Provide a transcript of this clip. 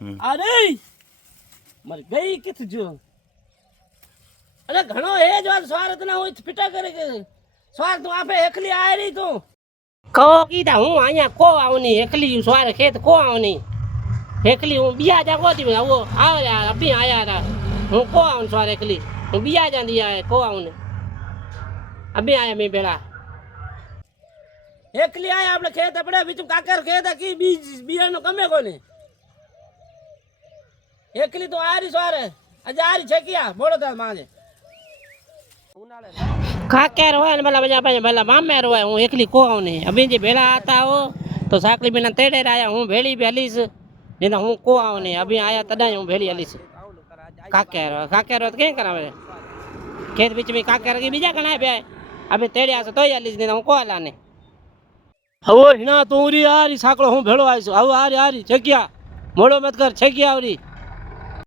અરે મર ગઈ કિથ જો અરે ઘણો એ જ વાત સ્વાર્થ ના હોય ફીટા કરે કે સ્વાર્થ તું આપે એકલી આય રહી તું કહો કીધા હું અહીંયા કો આવની એકલી સ્વાર ખેત કો આવની એકલી હું બિયા જા કોતી આવો આવે અભી આયા રા હું કો આવું સ્વાર એકલી હું બિયા જા દી આય કો આવું અભી આયા મે બેલા એકલી આયા આપણે ખેત આપણે બીજું કાકર ખેત કી બીજ બિયાનો કમે કોને એકલી તો આરી સ્વાર આજે આરી છેકિયા બોલો તાર માને કાકેર હોય ને ભલા મામેર હોય હું એકલી કો આવું નહીં અભી જે ભેળા હતા હો તો સાકલી બેના તેડે આયા હું ભેળી બેલીશ જેને હું કો આવું નહીં અભી આયા તડાય હું ભેળી હલીશ કાકેર તો કઈ કરાવે ખેત બીચ में કાકેર की બીજા કણા બે અભી તેડ્યા છે તોય હલીશ ને હું કો આલા ને હવે હિના તું રી આરી સાકળો હું ભેળો આવીશ હવે આરી છેકિયા મોડો મત કર છેકિયા આવરી